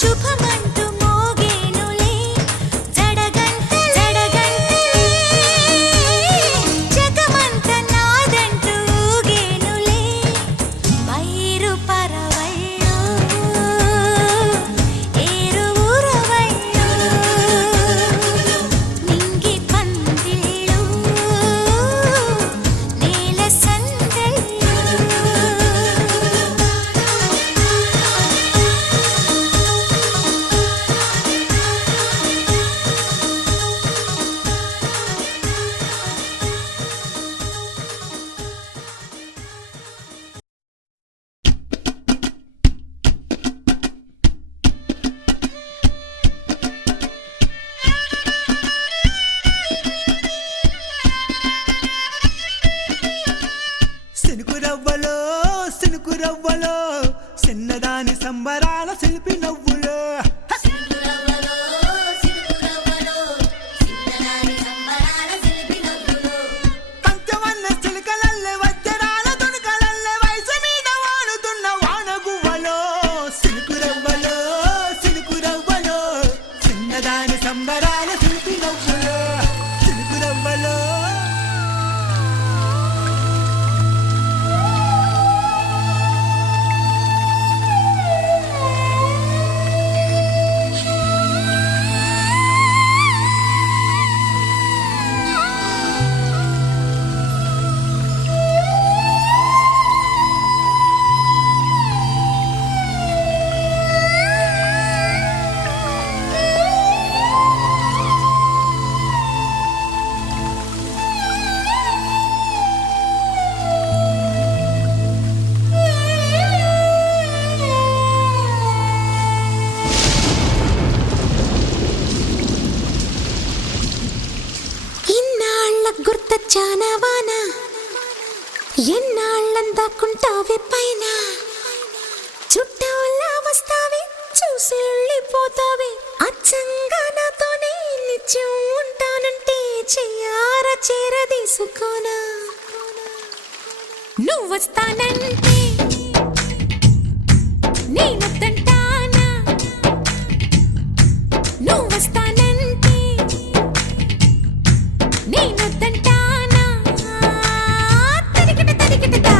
శుభమంటూ మోగేనులే జడగంటలే జగమంత నాదంటూ ఊగేనులే పైరు పరవళ్ళు ఏరు ఊరవళ్ళు నింగి పందిళ్ళు నేల సందళ్ళు సినుకురవ్వలో సినుకురవ్వలో చిన్నదాని సంబరాల శిల్పి నవ్వులో పంచవన్న చిలుకలల్లె వజ్రాల తుణుకలల్లె వయసు మీద వాడుతున్న వానగువ్వలో సినుకురవ్వలో సినుకురవ్వలో చిన్నదాని సంబరాల శిల్పి నవ్వులో సినుకురవ్వలో ఇన్నాళ్ళ గుర్తొచ్చానా వాన ఎన్నాళ్ళందాకుంటావే పైన చుట్టాలా వస్తావే చూసి వెళ్ళిపోతావే అచ్చంగా నాతోనే నిత్యం ఉంటానంటే చెయ్యారా చేరదీసుకోనా నువ్వొస్తానంటే నేనొద్దంటానా నువ్వొస్తానంటే నేనొద్దంటానా తరికిట తరికిటదా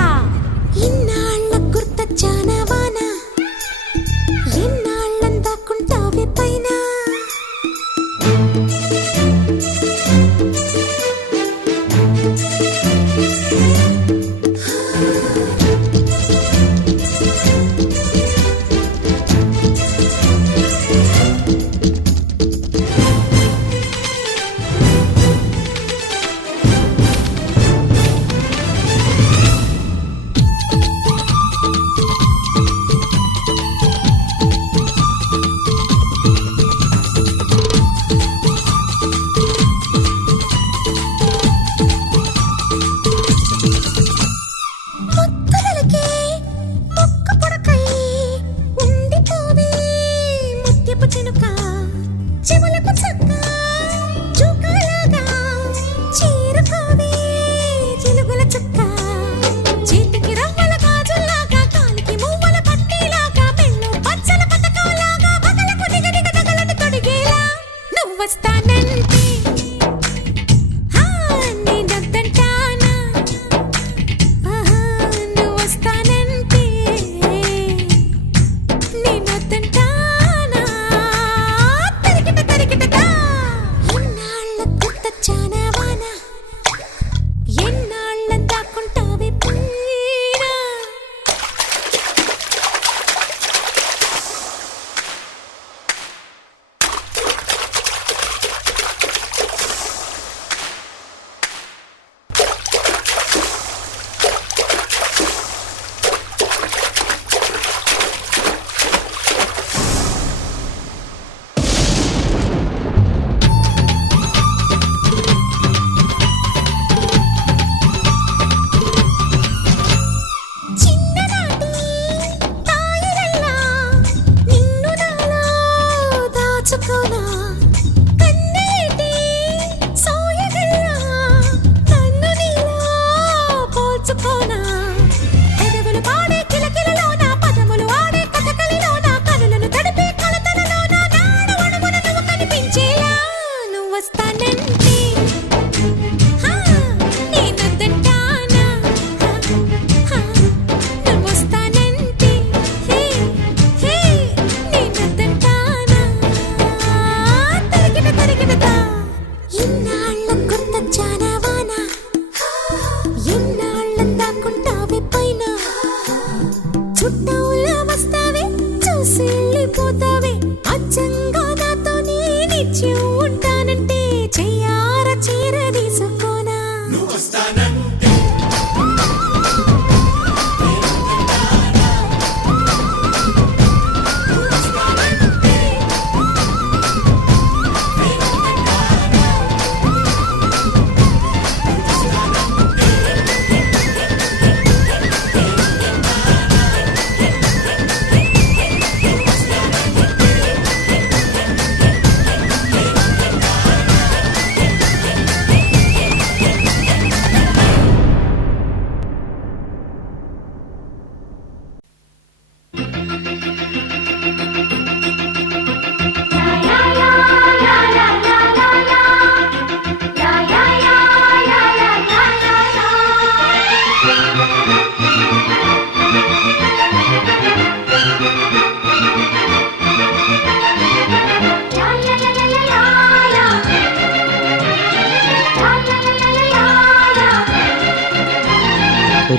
ఇన్నాళ్ళ గుర్తొచ్చానా వాన ఎన్నాళ్ళందాకుంటావే పైన ముత్తులకే మొక్కు పొడకై ఉండిపోవే ముత్యపు చినుక చెవులకు చక్క చుక్కలాగా చేరుకోవే చిలుగుల చుక్క చేతికి రవ్వల గాజుల్లాగా కాలికి మువ్వల పట్టీలాగా మెల్లో పచ్చల పతకంలాగా పగలకు దిగదిగ తగలని తొడిగేలా నువ్వొస్తానంటే నేనొద్దంటానా నువ్వొస్తానంటే నేనొద్దంటానా తరికిట తరికిటదా ఇన్నాళ్ళ గుర్తొచ్చానా వాన ఎన్నాళ్ళందాకుంటావే పైన చిన్ననాటి తాయిలల్లా నిన్ను నాలో దాచుకోనా కన్నేటి సోయగల్లా నన్ను నీలో పోల్చుకోనా పెదవులు పాడే కిలకిలలోన పదములు ఆడే కథకలిలోన కనులను తడిపే కలతల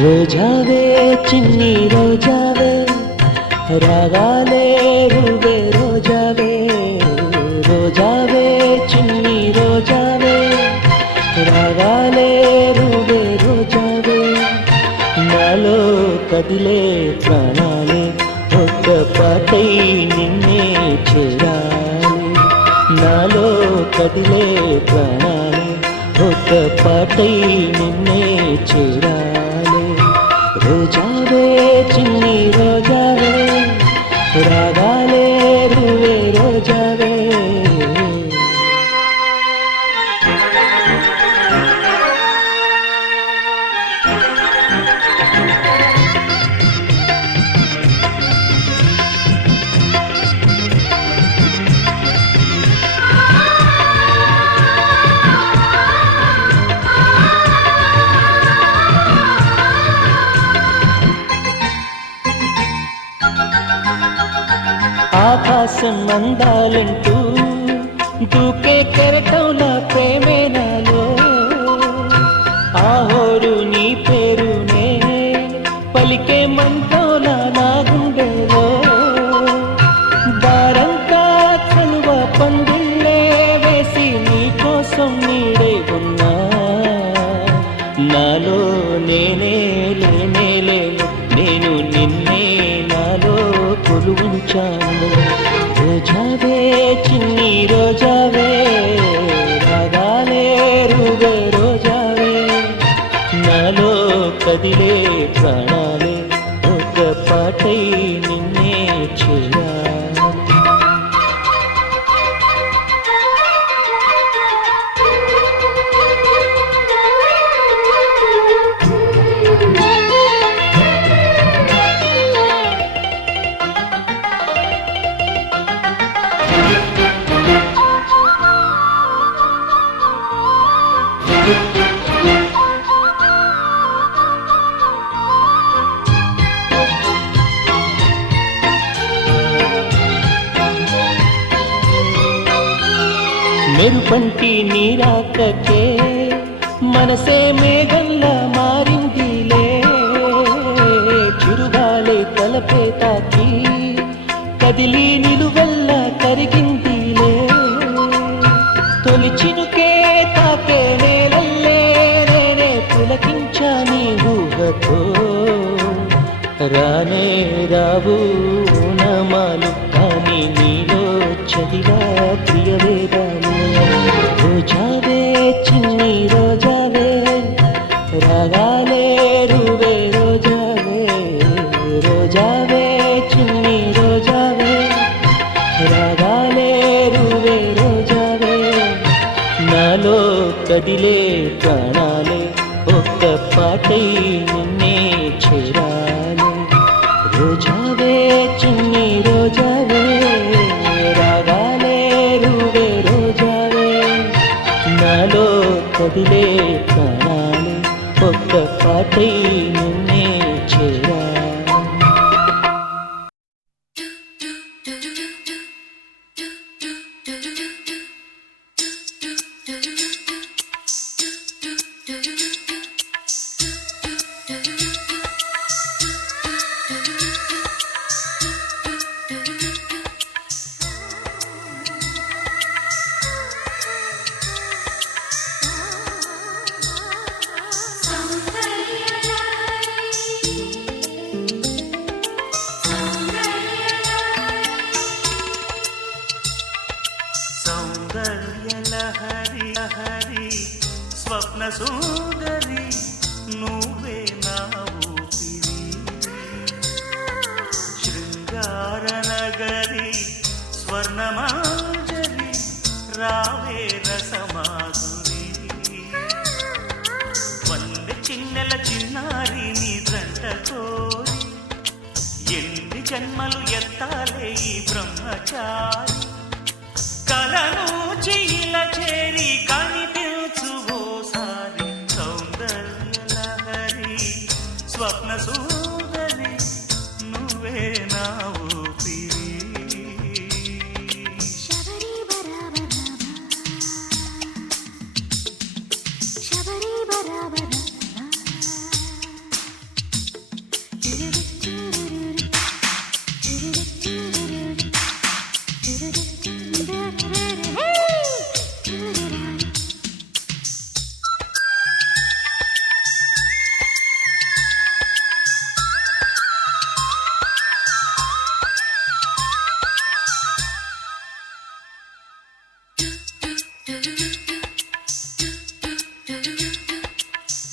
రోజావే చిన్ని రోజావే రాగాలే రువే రోజావే రోజావే చిన్ని రోజావే రాగాలే రువే రోజావే నాలో కదిలే ప్రాణాలే ఒక్క పాటై నిన్నే చేరాలి నాలో కదిలే ప్రాణాలే ఒక్క పాటై నిన్నే చేరాలి రోజావే చిన్ని రోజావే రాగాలే రువే రోజావే ఆకాశం అందాలంటూ దూకే కెరటంలా ప్రేమే నాలో ఆహోరు నీ పేరునే పలికే మంటోలా నా గుండెలో దారంతా చలువ పందిళ్ళే వేసి నీ కోసం నీడే ఉన్నా నాలో నేనే లేనే లేను నేను నిన్నే నాలో కొలువుంచాను రోజావే చిన్ని రోజావే రాగాలే రువే రోజావే నాలో కదిలే ప్రాణాలే ఒక పాటై నిన్నే చేరాలి మెరుపంటి నీరాకకే మనసే మేఘంలా మారిందిలే చిరుగాలి తలపే తాకి కదిలి నిలువెల్లా కరిగిందిలే తొలి చినుకే తాకే నేలల్లే నేనే పులకించా నీ ఊహతో రానే రావు నమాలు కానీ నీలో చదివా ప్రియవేదాలు రోజావే చిన్ని రోజావే రాగాలే రువే రోజావే రోజావే చిన్ని రోజావే రాగాలే రువే రోజావే నాలో కదిలే ప్రాణాలే ఒక్క పాటై నిన్నే చేరాలి రోజావే చిన్ని రోజావే రాగాలే రువే రోజావే నాలో కదిలే ప్రాణాలే ఒక్క పాటై నిన్నే చేరాలి సౌందర్యలహరి లహరి స్వప్న సుందరి నువ్వే నా ఊపిరి శృంగార నగరి స్వర్ణమాంజలి రావే రసమాధురి వందె చిన్నెల చిన్నారి నీ దంట కోరి ఎన్ని జన్మలు ఎత్తాలే ఈ బ్రహ్మచారి కలను చిల్ల చేరి కనిపించు ఓసారి సౌందర్యలహరి స్వప్న సుందరి నువ్వే నా ఊపిరి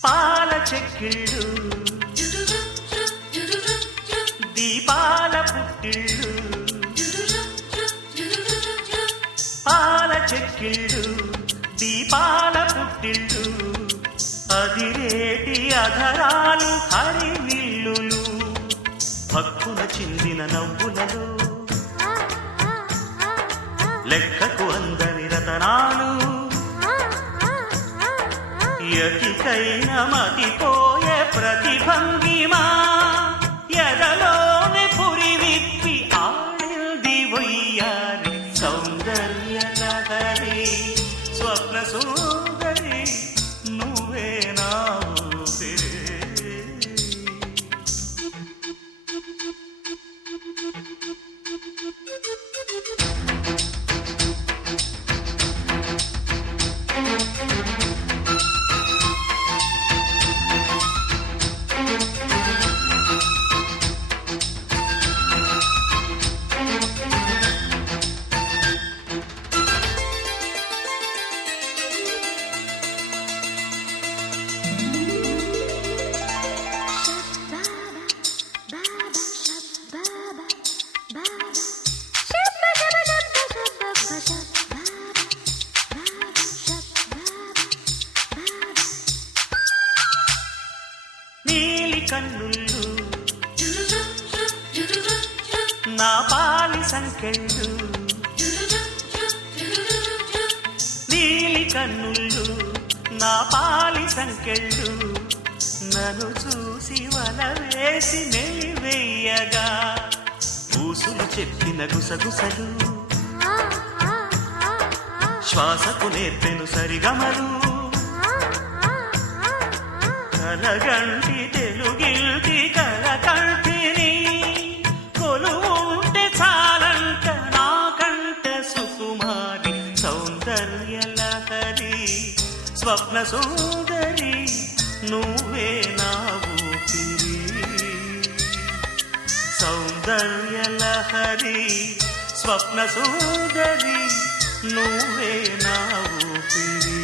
పాల చెక్కిళ్ళు దీపాల పుట్టిళ్ళు పాల చెక్కిళ్ళు దీపాల పుట్టిళ్ళు అదిరేటి అధరాలు హరివిల్లులు భక్కున చిందిన నవ్వులలో లెక్కకు అందని రతనాలు యతికైన మతిపోయే ప్రతిభంగిమా ఎదలోని పురి విప్పి ఆడింది వయ్యారి సౌందర్య లహరి స్వప్న సుందరి నువ్వే నా ఊపిరి. నీలి కన్నుళ్ళు నా పాలి సంకెళ్ళు నీలి కన్నుళ్ళు నా పాలి సంకెళ్ళు నన్ను చూసి వల వేసి నెలివెయ్యగా ఊసులు చెప్పిన గుసగుసలు శ్వాసకు నేర్పెను సరిగమలు కలగంటి తెలుగిల్తి కలకంటిని కొలువుంటే చాలంట నాకంట సుకుమారి సౌందర్య లహరి స్వప్న సుందరి నువ్వే నా ఊపిరి సౌందర్య లహరి స్వప్న సుందరి నువ్వే నా ఊపిరి.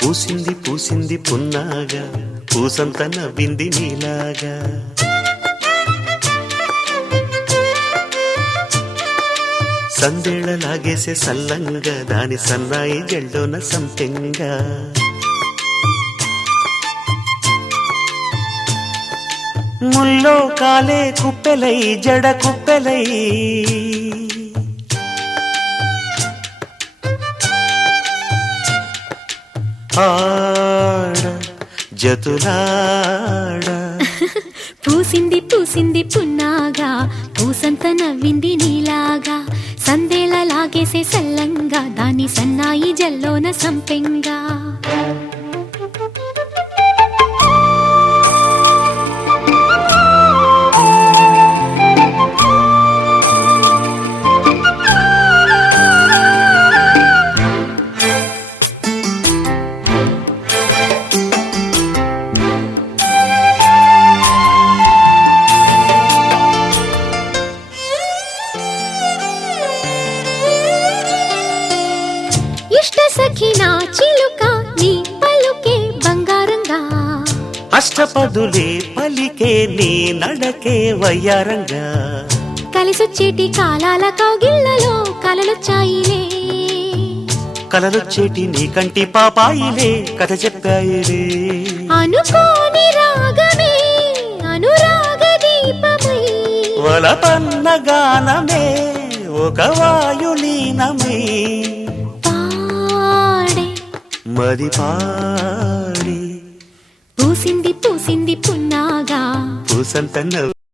పూసింది పూసింది పున్నాగా పూసంత నవ్వింది నీలాగా సందేళ లాగేసే సల్లంగా దాని సన్నాయి జల్డోన సంపెంగా ముల్లో కాలే కుప్పెలై జడ కుప్పెలై ఆడ జతులాడ పూసింది పూసింది పున్నాగా పూసంత నవ్వింది నీలాగా సందేళ లాగేసే సల్లంగా దాని సన్నాయి జల్లోన సంపెంగా సఖినా చిలుక నీ పలుకే బంగారంగా అష్టపదులే పలికే నీ నడకే వయ్యారంగా కలిసొచ్చేటి కాలాల కౌగిళ్లలో కలలొచ్చాయిలే కలలొచ్చేటి నీ కంటి పాపాయిలే కథ చెప్పాయిలే అనుకోని రాగమే అనురాగ దీపమై వలపన్న గానమే ఒక వాయులీనమై పాడే మది పాడి పూసింది పూసింది పున్నాగా పూసంత